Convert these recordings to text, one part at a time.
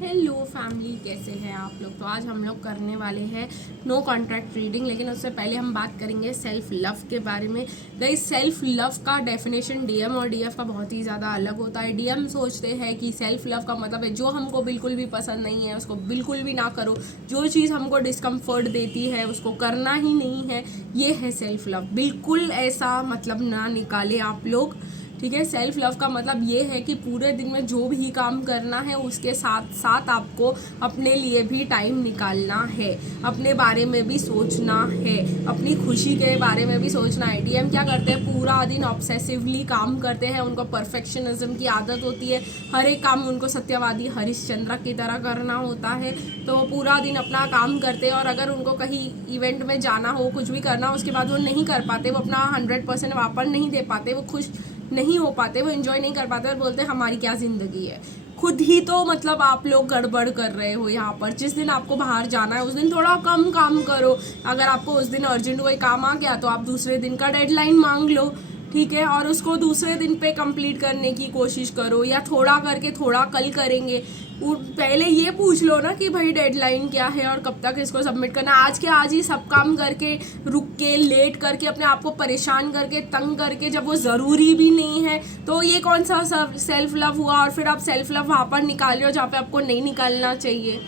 Hello family, कैसे हैं आप लोग। तो आज हम लोग करने वाले हैं नो कॉन्ट्रैक्ट रीडिंग, लेकिन उससे पहले हम बात करेंगे सेल्फ लव के बारे में। गाइस, सेल्फ लव का डेफिनेशन डीएम और डीएफ का बहुत ही ज़्यादा अलग होता है। डीएम सोचते हैं कि सेल्फ लव का मतलब है जो हमको बिल्कुल भी पसंद नहीं है उसको बिल्कुल भी ना करो, जो चीज़ हमको डिस्कम्फर्ट देती है उसको करना ही नहीं है, ये है सेल्फ लव। बिल्कुल ऐसा मतलब ना निकाले आप लोग, ठीक है। सेल्फ लव का मतलब ये है कि पूरे दिन में जो भी काम करना है उसके साथ साथ आपको अपने लिए भी टाइम निकालना है, अपने बारे में भी सोचना है, अपनी खुशी के बारे में भी सोचना है। डीएम क्या करते हैं, पूरा दिन ऑब्सेसिवली काम करते हैं, उनको परफेक्शनिज्म की आदत होती है, हर एक काम उनको सत्यवादी हरिश्चंद्र की तरह करना होता है। तो वो पूरा दिन अपना काम करते हैं और अगर उनको कहीं इवेंट में जाना हो, कुछ भी करना हो, उसके बाद वो नहीं कर पाते, वो अपना 100% वापस नहीं दे पाते, वो खुश नहीं हो पाते, वो एंजॉय नहीं कर पाते और बोलते हैं हमारी क्या ज़िंदगी है। खुद ही तो मतलब आप लोग गड़बड़ कर रहे हो यहाँ पर। जिस दिन आपको बाहर जाना है उस दिन थोड़ा कम काम करो। अगर आपको उस दिन अर्जेंट कोई काम आ गया तो आप दूसरे दिन का डेडलाइन मांग लो, ठीक है, और उसको दूसरे दिन पे कंप्लीट करने की कोशिश करो, या थोड़ा करके थोड़ा कल करेंगे। पहले ये पूछ लो ना कि भाई डेडलाइन क्या है और कब तक इसको सबमिट करना। आज के आज ही सब काम करके, रुक के, लेट करके, अपने आप को परेशान करके, तंग करके, जब वो ज़रूरी भी नहीं है, तो ये कौन सा सेल्फ लव हुआ। और फिर आप सेल्फ लव वहाँ पर निकाल रहे हो जहाँ पे आपको नहीं निकालना चाहिए,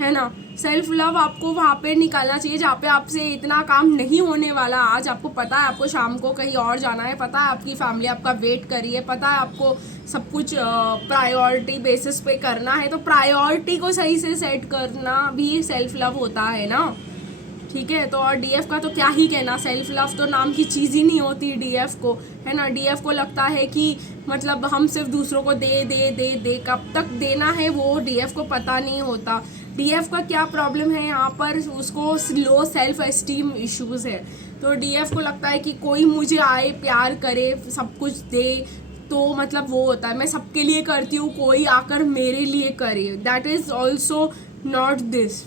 है ना। सेल्फ लव आपको वहाँ पे निकालना चाहिए जहाँ पे आपसे इतना काम नहीं होने वाला। आज आपको पता है आपको शाम को कहीं और जाना है, पता है आपकी फैमिली आपका वेट कर रही है, पता है आपको सब कुछ प्रायोरिटी बेसिस पे करना है, तो प्रायोरिटी को सही से सेट करना भी सेल्फ लव होता है ना, ठीक है। तो और डीएफ का तो क्या ही कहना, सेल्फ लव तो नाम की चीज़ ही नहीं होती डीएफ को, है ना। डीएफ को लगता है कि मतलब हम सिर्फ दूसरों को दे दे दे दे, कब तक देना है वो डीएफ को पता नहीं होता। डीएफ का क्या प्रॉब्लम है यहाँ पर, उसको लो सेल्फ एस्टीम इश्यूज है। तो डीएफ को लगता है कि कोई मुझे आए, प्यार करे, सब कुछ दे, तो मतलब वो होता है मैं सबके लिए करती हूँ, कोई आकर मेरे लिए करे। That is also not this.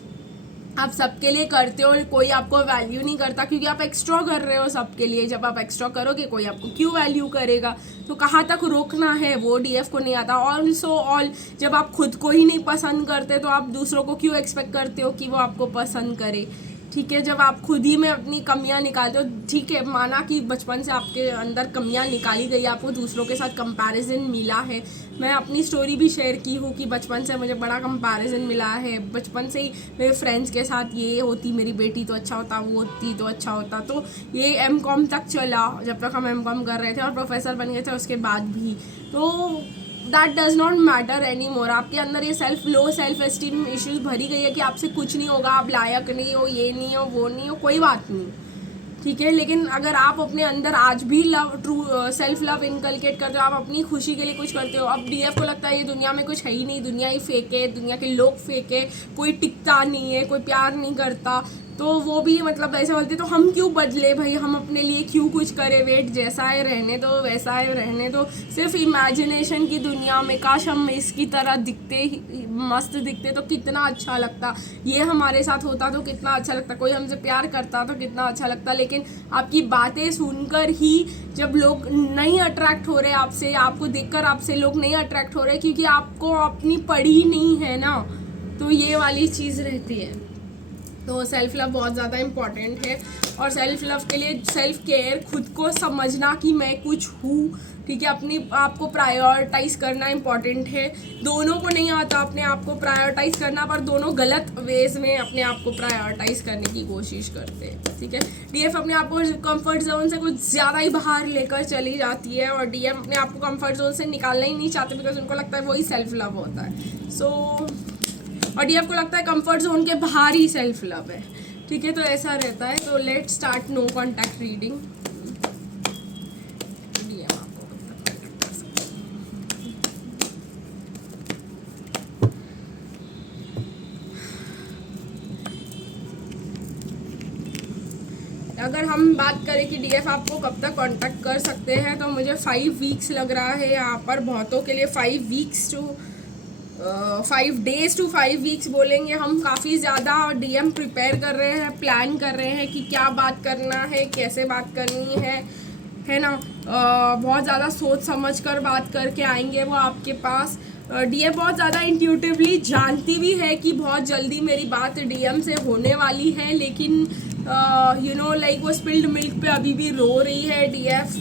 आप सबके लिए करते हो, कोई आपको वैल्यू नहीं करता क्योंकि आप एक्स्ट्रा कर रहे हो सबके लिए। जब आप एक्स्ट्रा करोगे कोई आपको क्यों वैल्यू करेगा। तो कहाँ तक रोकना है वो डीएफ को नहीं आता। ऑल्सो ऑल, जब आप खुद को ही नहीं पसंद करते तो आप दूसरों को क्यों एक्सपेक्ट करते हो कि वो आपको पसंद करे, ठीक है। जब आप खुद ही में अपनी कमियां निकालते हो, ठीक है, माना कि बचपन से आपके अंदर कमियां निकाली गई, आपको दूसरों के साथ कंपैरिजन मिला है। मैं अपनी स्टोरी भी शेयर की हूँ कि बचपन से मुझे बड़ा कंपैरिजन मिला है। बचपन से ही मेरे फ्रेंड्स के साथ ये होती मेरी बेटी तो अच्छा होता, वो होती तो अच्छा होता। तो ये एमकॉम तक चला, जब तक हम एमकॉम कर रहे थे और प्रोफेसर बन गए थे उसके बाद भी। तो that does not matter any more. आपके अंदर ये लो सेल्फ एस्टीम इश्यूज भरी गई है कि आपसे कुछ नहीं होगा, आप लायक नहीं हो, ये नहीं हो, वो नहीं हो, कोई बात नहीं, ठीक है। लेकिन अगर आप अपने अंदर आज भी love, true self love inculcate करते हो, आप अपनी खुशी के लिए कुछ करते हो। अब डीएफ को लगता है ये दुनिया में कुछ है ही नहीं, दुनिया ही फेक है, दुनिया के लोग फेक है, कोई टिकता नहीं है, कोई प्यार नहीं करता, तो वो भी मतलब ऐसे बोलते तो हम क्यों बदले भाई, हम अपने लिए क्यों कुछ करें। वेट जैसा है रहने दो, वैसा है रहने दो। सिर्फ इमेजिनेशन की दुनिया में काश हम इसकी तरह दिखते, मस्त दिखते तो कितना अच्छा लगता। ये हमारे साथ होता तो कितना अच्छा लगता, कोई हमसे प्यार करता तो कितना अच्छा लगता। लेकिन आपकी बातें सुनकर ही जब लोग नहीं अट्रैक्ट हो रहे आपसे, आपको देखकर आपसे लोग नहीं अट्रैक्ट हो रहे क्योंकि आपको अपनी पड़ी नहीं है ना, तो ये वाली चीज़ रहती है। तो सेल्फ लव बहुत ज़्यादा इम्पॉर्टेंट है। और सेल्फ लव के लिए सेल्फ केयर, खुद को समझना कि मैं कुछ हूँ, ठीक है, अपनी आपको प्रायोरिटाइज करना इम्पॉर्टेंट है। दोनों को नहीं आता अपने आप को प्रायोरिटाइज करना, पर दोनों गलत वेज में अपने आप को प्रायोरिटाइज करने की कोशिश करते हैं, ठीक है। डीएफ अपने आप को कंफर्ट जोन से कुछ ज़्यादा ही बाहर लेकर चली जाती है और डीएफ अपने आप को कंफर्ट जोन से निकालना ही नहीं चाहते बिकॉज उनको लगता है वही सेल्फ लव होता है। सो और डीएफ को लगता है कंफर्ट जोन के बाहर ही सेल्फ लव है, ठीक है। तो ऐसा रहता है। तो let start no contact reading. DM आपको कर सकते हैं। अगर हम बात करें कि डीएफ आपको कब तक कांटेक्ट कर सकते हैं, तो मुझे 5 वीक्स लग रहा है यहाँ पर। बहुतों के लिए 5 weeks to 5 days to 5 weeks बोलेंगे हम। काफ़ी ज़्यादा डीएम प्रिपेयर कर रहे हैं, प्लान कर रहे हैं कि क्या बात करना है, कैसे बात करनी है ना। बहुत ज़्यादा सोच समझ कर बात करके आएंगे वो आपके पास। डीएम बहुत ज़्यादा इंट्यूटिवली जानती भी है कि बहुत जल्दी मेरी बात डीएम से होने वाली है, लेकिन यू नो लाइक वो स्पिल्ड मिल्क पे अभी भी रो रही है डीएफ।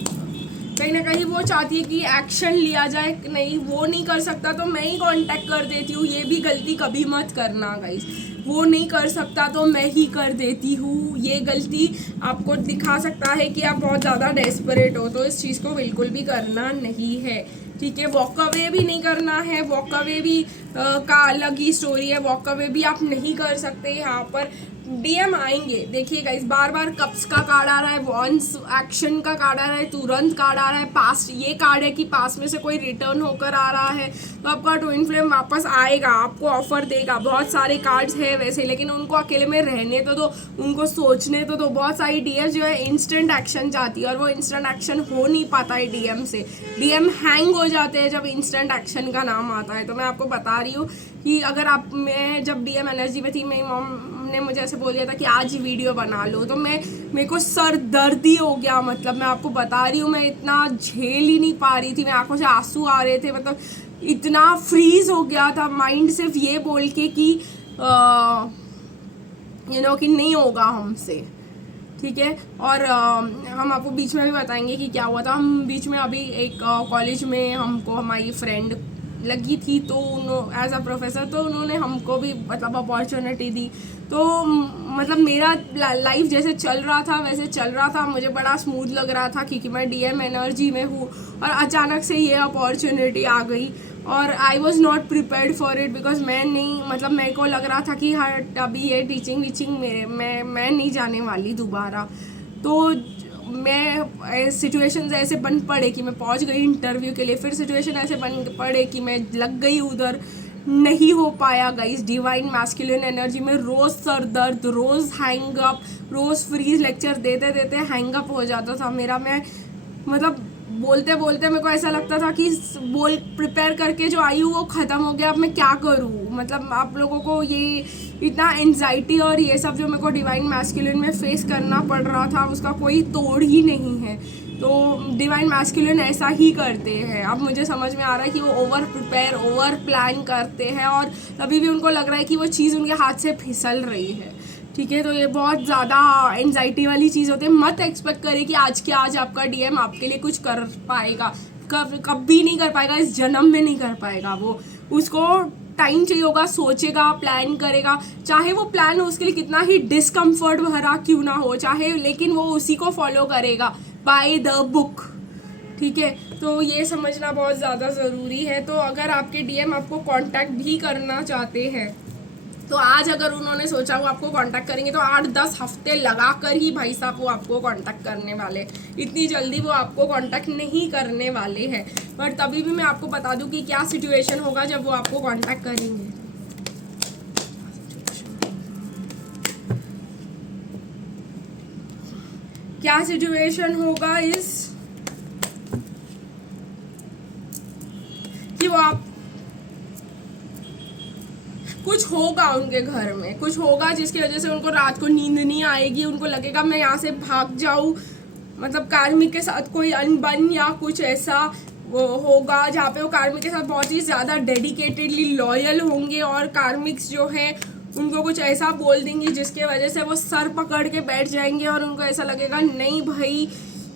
कहीं ना कहीं वो चाहती है कि एक्शन लिया जाए, नहीं वो नहीं कर सकता तो मैं ही कांटेक्ट कर देती हूँ। ये भी गलती कभी मत करना गाइस, वो नहीं कर सकता तो मैं ही कर देती हूँ, ये गलती आपको दिखा सकता है कि आप बहुत ज़्यादा डेस्परेट हो, तो इस चीज़ को बिल्कुल भी करना नहीं है, ठीक है। वॉक अवे भी नहीं करना है, वॉक अवे भी का अलग ही स्टोरी है, वॉक अवे भी आप नहीं कर सकते। यहाँ पर डीएम आएंगे, देखिएगा इस बार बार कप्स का कार्ड आ रहा है, वॉन्स एक्शन का कार्ड आ रहा है, तुरंत कार्ड आ रहा है, पास्ट ये कार्ड है कि पास्ट में से कोई रिटर्न होकर आ रहा है, तो आपका ट्विन फ्लेम वापस आएगा, आपको ऑफर देगा। बहुत सारे कार्ड्स है वैसे, लेकिन उनको अकेले में रहने तो दो, उनको सोचने तो दो। बहुत सारी डीएम जो है इंस्टेंट एक्शन चाहती है और वो इंस्टेंट एक्शन हो नहीं पाता है डीएम से, डीएम हैंग हो जाते हैं जब इंस्टेंट एक्शन का नाम आता है। तो मैं आपको बता रही हूँ कि अगर आप, मैं जब डीएम एनर्जी में थी, मेरी मॉम ने मुझे ऐसे बोल दिया था कि आज ही वीडियो बना लो, तो मेरे को सर दर्दी हो गया। मतलब मैं आपको बता रही हूँ, मैं इतना झेल ही नहीं पा रही थी, मेरी आंखों से आंसू आ रहे थे, मतलब इतना फ्रीज हो गया था माइंड सिर्फ ये बोल के कि यू नो कि नहीं होगा हमसे, ठीक है। और हम आपको बीच में भी बताएंगे कि क्या हुआ था। हम बीच में अभी एक कॉलेज में हमको हमारी फ्रेंड लगी थी, तो एज अ प्रोफेसर तो उन्होंने हमको भी मतलब अपॉर्चुनिटी दी। तो मतलब मेरा लाइफ जैसे चल रहा था वैसे चल रहा था, मुझे बड़ा स्मूथ लग रहा था क्योंकि मैं डीएम एनर्जी में हूँ, और अचानक से ये अपॉर्चुनिटी आ गई और I was not prepared for it, because मैं नहीं, मतलब मेरे को लग रहा था कि हाँ अभी ये टीचिंग वीचिंग मैं नहीं जाने वाली दोबारा। तो मैं सिचुएशंस ऐसे बन पड़े कि मैं पहुंच गई इंटरव्यू के लिए, फिर सिचुएशन ऐसे बन पड़े कि मैं लग गई उधर, नहीं हो पाया गाइस। डिवाइन मैस्कुलिन एनर्जी में रोज़ सर दर्द, रोज़ हैंग अप, रोज़ फ्रीज लेक्चर देते देते हैंग अप हो जाता था मेरा। मैं मतलब बोलते बोलते मेरे को ऐसा लगता था कि बोल प्रिपेयर करके जो आई हूँ वो ख़त्म हो गया, अब मैं क्या करूँ। मतलब आप लोगों को ये इतना एंजाइटी और ये सब जो मेरे को डिवाइन मैस्कुलिन में फेस करना पड़ रहा था, उसका कोई तोड़ ही नहीं है। तो डिवाइन मैस्कुलिन ऐसा ही करते हैं। अब मुझे समझ में आ रहा है कि वो ओवर प्रिपेयर, ओवर प्लान करते हैं और तभी भी उनको लग रहा है कि वो चीज़ उनके हाथ से फिसल रही है, ठीक है। तो ये बहुत ज़्यादा एंजाइटी वाली चीज़ होती है। मत एक्सपेक्ट करें कि आज के आज आपका डीएम आपके लिए कुछ कर पाएगा, कभी नहीं कर पाएगा, इस जन्म में नहीं कर पाएगा। वो उसको टाइम चाहिए होगा, सोचेगा, प्लान करेगा, चाहे वो प्लान उसके लिए कितना ही डिस्कम्फर्ट भरा क्यों ना हो, चाहे, लेकिन वो उसी को फॉलो करेगा बाय द बुक, ठीक है। तो ये समझना बहुत ज़्यादा ज़रूरी है। तो अगर आपके डीएम आपको कांटेक्ट भी करना चाहते हैं, तो आज अगर उन्होंने सोचा वो आपको कांटेक्ट करेंगे तो 8-10 हफ्ते लगा कर ही भाई साहब वो आपको कांटेक्ट करने वाले, इतनी जल्दी वो आपको कांटेक्ट नहीं करने वाले हैं। पर तभी भी मैं आपको बता दूं कि क्या सिचुएशन होगा जब वो आपको कांटेक्ट करेंगे। क्या सिचुएशन होगा इस कि वो आप, कुछ होगा उनके घर में, कुछ होगा जिसकी वजह से उनको रात को नींद नहीं आएगी, उनको लगेगा मैं यहाँ से भाग जाऊँ। मतलब कार्मिक के साथ कोई अनबन या कुछ ऐसा होगा जहाँ पे वो कार्मिक के साथ बहुत ही ज़्यादा डेडिकेटेडली लॉयल होंगे, और कार्मिक्स जो है उनको कुछ ऐसा बोल देंगे जिसके वजह से वो सर पकड़ के बैठ जाएंगे और उनको ऐसा लगेगा नहीं भाई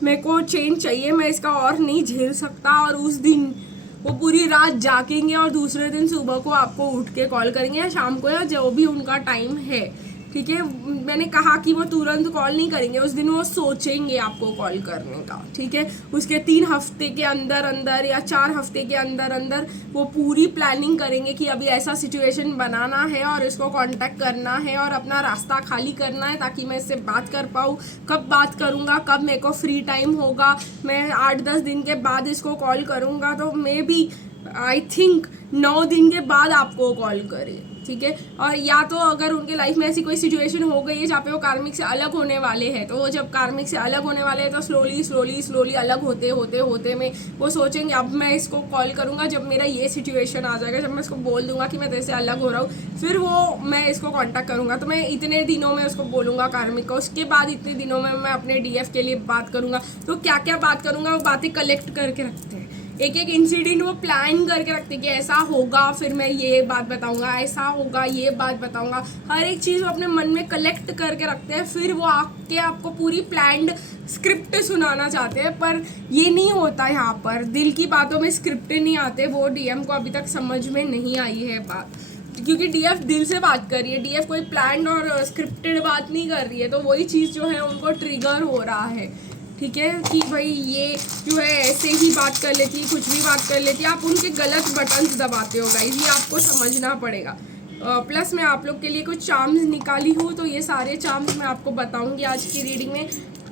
मेरे को चेंज चाहिए, मैं इसका और नहीं झेल सकता। और उस दिन वो पूरी रात जागेंगे और दूसरे दिन सुबह को आपको उठ के कॉल करेंगे या शाम को या जो भी उनका टाइम है, ठीक है। मैंने कहा कि वो तुरंत कॉल नहीं करेंगे, उस दिन वो सोचेंगे आपको कॉल करने का, ठीक है। उसके 3 हफ्ते के अंदर अंदर या 4 हफ्ते के अंदर अंदर वो पूरी प्लानिंग करेंगे कि अभी ऐसा सिचुएशन बनाना है और इसको कांटेक्ट करना है और अपना रास्ता खाली करना है ताकि मैं इससे बात कर पाऊँ। कब बात करूँगा, कब मेरे को फ्री टाइम होगा, मैं 8-10 दिन के बाद इसको कॉल करूँगा, तो मे बी आई थिंक 9 दिन के बाद आपको कॉल करे, ठीक है। और या तो अगर उनके लाइफ में ऐसी कोई सिचुएशन हो गई है जहाँ पे वो कार्मिक से अलग होने वाले हैं, तो वो जब कार्मिक से अलग होने वाले हैं तो स्लोली अलग होते होते में वो सोचेंगे अब मैं इसको कॉल करूँगा जब मेरा ये सिचुएशन आ जाएगा, जब मैं इसको बोल दूंगा कि मैं तेरे से अलग हो रहा हूँ, फिर वो मैं इसको कांटेक्ट करूँगा। तो मैं इतने दिनों में उसको बोलूँगा कार्मिक को, उसके बाद इतने दिनों में मैं अपने डीएफ के लिए बात करूँगा। तो क्या क्या बात करूँगा वो बातें कलेक्ट करके रखते हैं एक एक इंसिडेंट वो प्लान करके रखते हैं कि ऐसा होगा, फिर मैं ये बात बताऊंगा, ऐसा होगा ये बात बताऊंगा। हर एक चीज़ वो अपने मन में कलेक्ट करके रखते हैं, फिर वो आके आपको पूरी प्लान्ड स्क्रिप्ट सुनाना चाहते हैं। पर ये नहीं होता यहाँ पर, दिल की बातों में स्क्रिप्ट नहीं आते। वो डीएम को अभी तक समझ में नहीं आई है बात, क्योंकि डीएफ दिल से बात कर रही है, डीएफ कोई प्लान्ड और स्क्रिप्टेड बात नहीं कर रही है। तो वही चीज़ जो है उनको ट्रिगर हो रहा है, ठीक है, कि भाई ये जो है ऐसे ही बात कर लेती है, कुछ भी बात कर लेती है। आप उनके गलत बटन्स दबाते हो गाइस, ये आपको समझना पड़ेगा। प्लस मैं आप लोग के लिए कुछ चार्म्स निकाली हूँ, तो ये सारे चार्म्स मैं आपको बताऊँगी आज की रीडिंग में।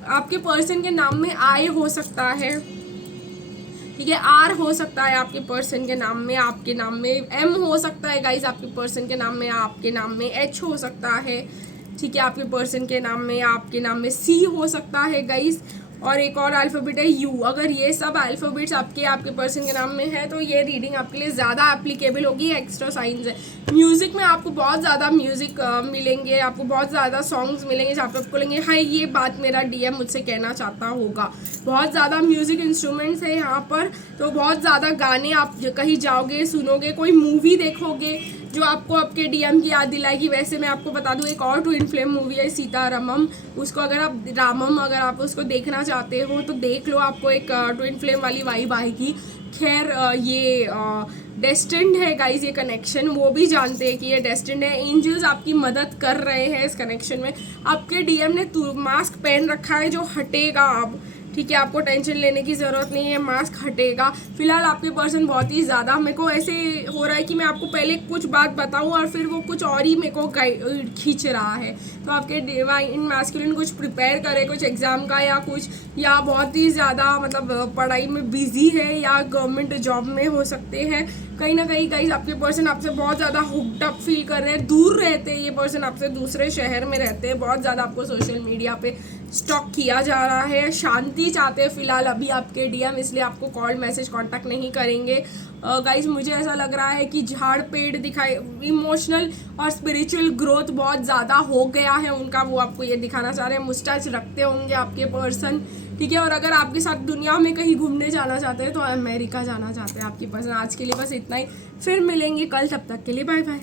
आपके पर्सन के नाम में आई हो सकता है, ठीक है, आर हो सकता है आपके पर्सन के नाम में, आपके नाम में एम हो सकता है गाइज आपके पर्सन के नाम में, आपके नाम में एच हो सकता है, ठीक है, आपके पर्सन के नाम में, आपके नाम में सी हो सकता है गाइज, और एक और अल्फ़ाबेट है यू। अगर ये सब अल्फ़ाबेट्स आपके पर्सन के नाम में है तो ये रीडिंग आपके लिए ज़्यादा एप्लीकेबल होगी। एक्स्ट्रा साइंस है। म्यूज़िक में आपको बहुत ज़्यादा म्यूज़िक मिलेंगे, आपको बहुत ज़्यादा सॉन्ग्स मिलेंगे जहाँ पे आपको लेंगे हाँ ये बात मेरा डीएम मुझसे कहना चाहता होगा। बहुत ज़्यादा म्यूज़िक इंस्ट्रूमेंट्स है यहाँ पर, तो बहुत ज़्यादा गाने आप कहीं जाओगे सुनोगे, कोई मूवी देखोगे जो आपको आपके डीएम की याद दिलाएगी। वैसे मैं आपको बता दूं एक और ट्विन फ्लेम मूवी है सीतारामम, उसको अगर आप उसको देखना चाहते हो तो देख लो, आपको एक ट्विन फ्लेम वाली वाइब आएगी। खैर ये डेस्टिन्ड है गाइज, ये कनेक्शन वो भी जानते हैं कि ये डेस्टिन्ड है। एंजल्स आपकी मदद कर रहे हैं इस कनेक्शन में। आपके डीएम ने मास्क पहन रखा है जो हटेगा अब, ठीक है, आपको टेंशन लेने की ज़रूरत नहीं है, मास्क हटेगा। फिलहाल आपके पर्सन बहुत ही ज़्यादा, मेरे को ऐसे हो रहा है कि मैं आपको पहले कुछ बात बताऊं और फिर वो कुछ और ही मेरे को खींच रहा है। तो आपके डिवाइन मैस्कुलिन कुछ प्रिपेयर करे, कुछ एग्ज़ाम का या कुछ, या बहुत ही ज़्यादा मतलब पढ़ाई में बिजी है या गवर्नमेंट जॉब में हो सकते हैं। कहीं ना कहीं गाइस आपके पर्सन आपसे बहुत ज़्यादा हुक्ड अप फील कर रहे हैं, दूर रहते हैं ये पर्सन आपसे, दूसरे शहर में रहते हैं, बहुत ज़्यादा आपको सोशल मीडिया पे स्टॉक किया जा रहा है, शांति चाहते हैं फिलहाल अभी आपके डीएम, इसलिए आपको कॉल मैसेज कांटेक्ट नहीं करेंगे। गाइस मुझे ऐसा लग रहा है कि झाड़ पेड़ दिखाई, इमोशनल और स्पिरिचुअल ग्रोथ बहुत ज़्यादा हो गया है उनका, वो आपको ये दिखाना चाह रहे हैं। मुस्टैच रखते होंगे आपके पर्सन, ठीक है, और अगर आपके साथ दुनिया में कहीं घूमने जाना चाहते हैं तो अमेरिका जाना चाहते हैं आपके पर्सन। आज के लिए बस इतना ही, फिर मिलेंगे कल, तब तक के लिए बाय बाय।